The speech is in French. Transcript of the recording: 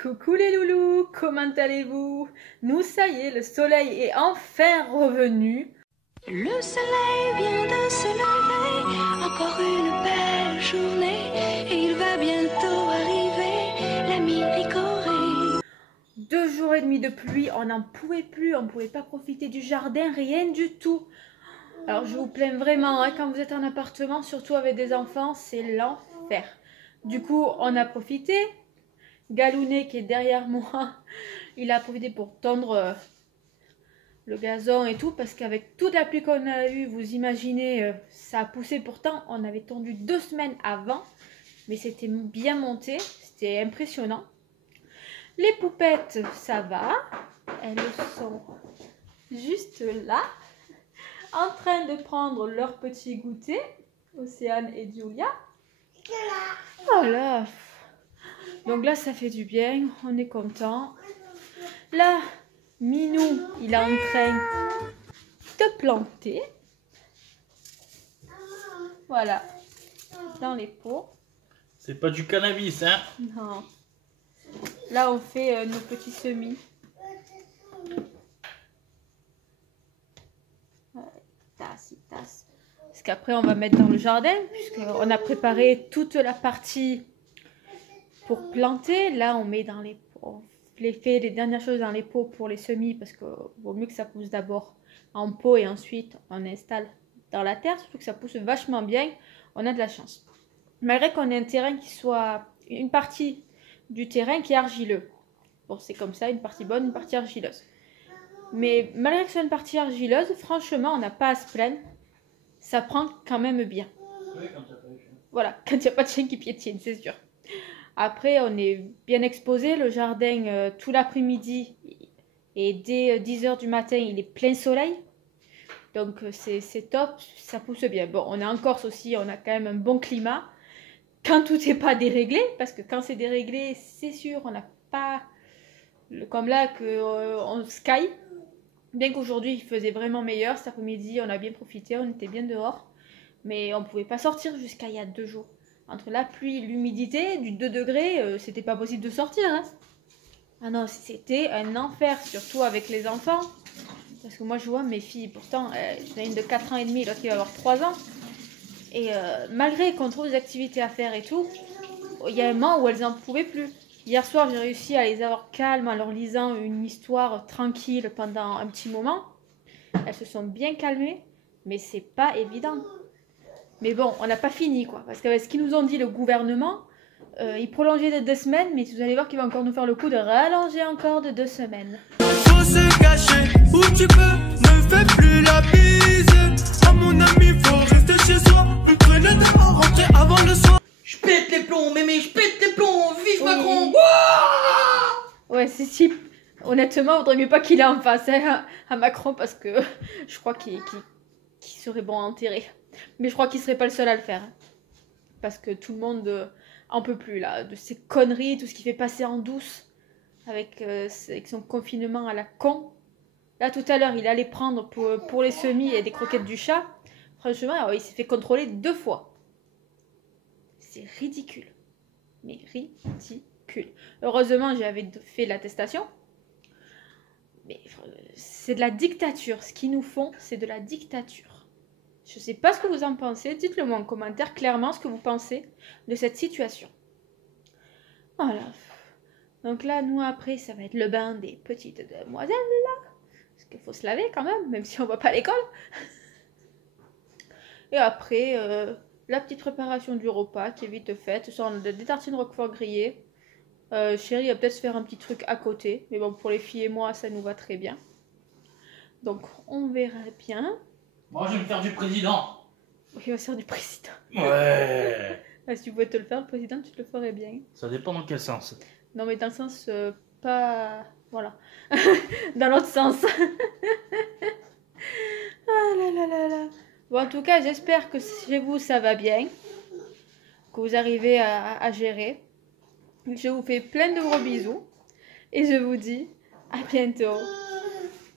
Coucou les loulous, comment allez-vous? Nous, ça y est, le soleil est enfin revenu. Le soleil vient de se lever, encore une belle journée, et il va bientôt arriver, la mi-ricorée. 2 jours et demi de pluie, on n'en pouvait plus, on ne pouvait pas profiter du jardin, rien du tout. Alors je vous plains vraiment, hein, quand vous êtes en appartement, surtout avec des enfants, c'est l'enfer. Du coup, on a profité. Galounet qui est derrière moi, il a profité pour tondre le gazon et tout, parce qu'avec toute la pluie qu'on a eue, vous imaginez, ça a poussé. Pourtant, on avait tondu 2 semaines avant, mais c'était bien monté, c'était impressionnant. Les poupettes, ça va, elles sont juste là, en train de prendre leur petit goûter, Océane et Julia. Voilà. Donc là, ça fait du bien, on est content. Là, Minou, il est en train de planter. Voilà, dans les pots. C'est pas du cannabis, hein? Non. Là, on fait nos petits semis. Tasse, tasse. Parce qu'après, on va mettre dans le jardin, puisqu'on a préparé toute la partie pour planter. Là, on met dans les pots. On fait les dernières choses dans les pots pour les semis, parce qu'il vaut mieux que ça pousse d'abord en pot et ensuite on installe dans la terre, surtout que ça pousse vachement bien. On a de la chance. Malgré qu'on ait un terrain qui soit... une partie du terrain qui est argileux. Bon, c'est comme ça, une partie bonne, une partie argileuse. Mais malgré que ce soit une partie argileuse, franchement, on n'a pas à se plaindre. Ça prend quand même bien. Oui, quand t'as pas de chien. Voilà, quand il n'y a pas de chien qui piétine, c'est sûr. Après, on est bien exposé. Le jardin, tout l'après-midi et dès 10 h du matin, il est plein soleil. Donc, c'est top, ça pousse bien. Bon, on est en Corse aussi, on a quand même un bon climat. Quand tout n'est pas déréglé, parce que quand c'est déréglé, c'est sûr, on n'a pas... comme là, on sky. Bien qu'aujourd'hui, il faisait vraiment meilleur. Cet après-midi, on a bien profité, on était bien dehors. Mais on ne pouvait pas sortir jusqu'à il y a 2 jours. Entre la pluie et l'humidité, du 2 degrés, c'était pas possible de sortir. Hein. Ah non, c'était un enfer, surtout avec les enfants. Parce que moi, je vois mes filles, pourtant, j'en ai une de 4 ans et demi, l'autre qui va avoir 3 ans. Et malgré qu'on trouve des activités à faire et tout, il y a un moment où elles n'en pouvaient plus. Hier soir, j'ai réussi à les avoir calmes en leur lisant une histoire tranquille pendant un petit moment. Elles se sont bien calmées, mais c'est pas évident. Mais bon, on n'a pas fini, quoi. Parce que ce qu'ils nous ont dit, le gouvernement, ils prolongeaient de 2 semaines, mais vous allez voir qu'il va encore nous faire le coup de rallonger encore de 2 semaines. Faut se cacher où tu peux, ne fais plus la bise. À mon ami, faut rester chez soi. Ne prenez dehors, rentrer avant le soir. Je pète les plombs, mémé, je pète les plombs, vive Oui. Macron! Ouais, c'est si. Honnêtement, il vaudrait mieux pas qu'il ait en face hein, à Macron, parce que je crois qu'il serait bon à enterrer. Mais je crois qu'il serait pas le seul à le faire. Parce que tout le monde en peut plus, là, de ces conneries, tout ce qu'il fait passer en douce, avec son confinement à la con. Là, tout à l'heure, il allait prendre pour les semis et des croquettes du chat. Franchement, il s'est fait contrôler 2 fois. C'est ridicule. Mais ridicule. Heureusement, j'avais fait l'attestation. Mais c'est de la dictature. Ce qu'ils nous font, c'est de la dictature. Je ne sais pas ce que vous en pensez. Dites-le moi en commentaire clairement ce que vous pensez de cette situation. Voilà. Donc là, nous, après, ça va être le bain des petites demoiselles, là. Parce qu'il faut se laver quand même si on ne va pas à l'école. Et après, la petite préparation du repas qui est vite faite. Ce sont des tartines roquefort grillées. Chérie va peut-être se faire un petit truc à côté. Mais bon, pour les filles et moi, ça nous va très bien. Donc, on verra bien. Moi, je vais me faire du président. Il va se faire du président. Ouais. Si tu pouvais te le faire, le président, tu te le ferais bien. Ça dépend dans quel sens. Non, mais dans le sens, pas... Voilà. Dans l'autre sens. Ah là là là là. Bon, en tout cas, j'espère que chez vous, ça va bien. Que vous arrivez à gérer. Je vous fais plein de gros bisous. Et je vous dis à bientôt.